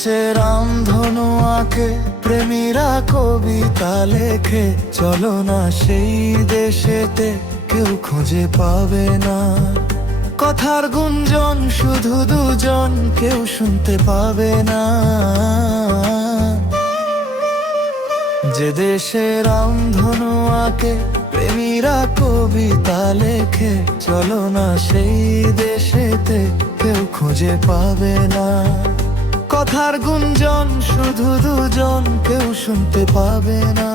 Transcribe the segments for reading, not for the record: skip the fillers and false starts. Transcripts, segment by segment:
দেশে রামধনু আঁকে প্রেমীরা কবিতা লেখে, চলো না সেই দেশেতে কেউ খুঁজে পাবে না। কথার গুঞ্জন শুধু দুজন, কেউ শুনতে পাবে না। যে দেশে রামধনু আঁকে প্রেমীরা কবিতা লেখে, চলো না সেই দেশেতে কেউ খুঁজে পাবে না। কথার গুঞ্জন শুধু দুজন, কেউ শুনতে পাবে না।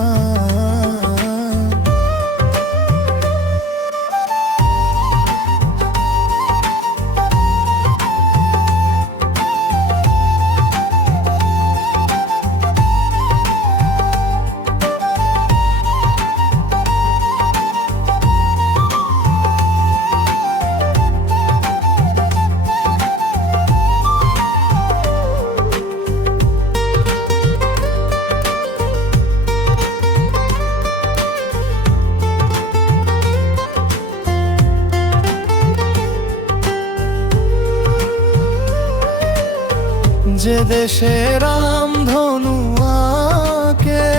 যে দেশে রামধনু আঁকে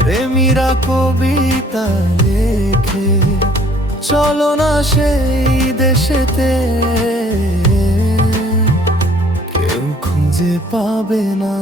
প্রেমীরা কবিতা লেখে, চলো না সেই দেশেতে কেউ খুঁজে পাবে না।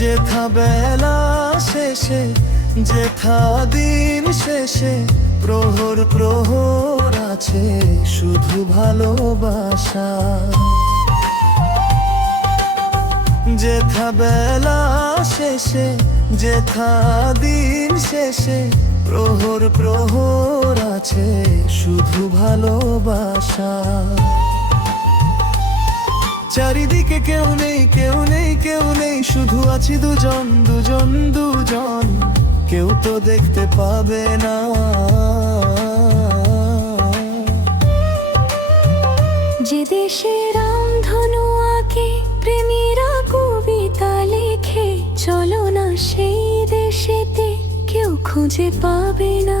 যেথা বেলা শেষে, যেথা দিন শেষে, প্রহর প্রহর আছে শুধু ভালোবাসা। যেথা বেলা শেষে, যেথা দিন শেষে, প্রহর প্রহর আছে শুধু ভালোবাসা। চারিদিকে কেউ নেই, কেউ নেই, কেউ নেই, শুধু আছি দুজন, দুজন, দুজন, কেউ তো দেখতে পাবে না। যে দেশে রামধনু আঁকে প্রেমীরা কবিতা লেখে, চলো না সেই দেশেতে কেউ খুঁজে পাবে না।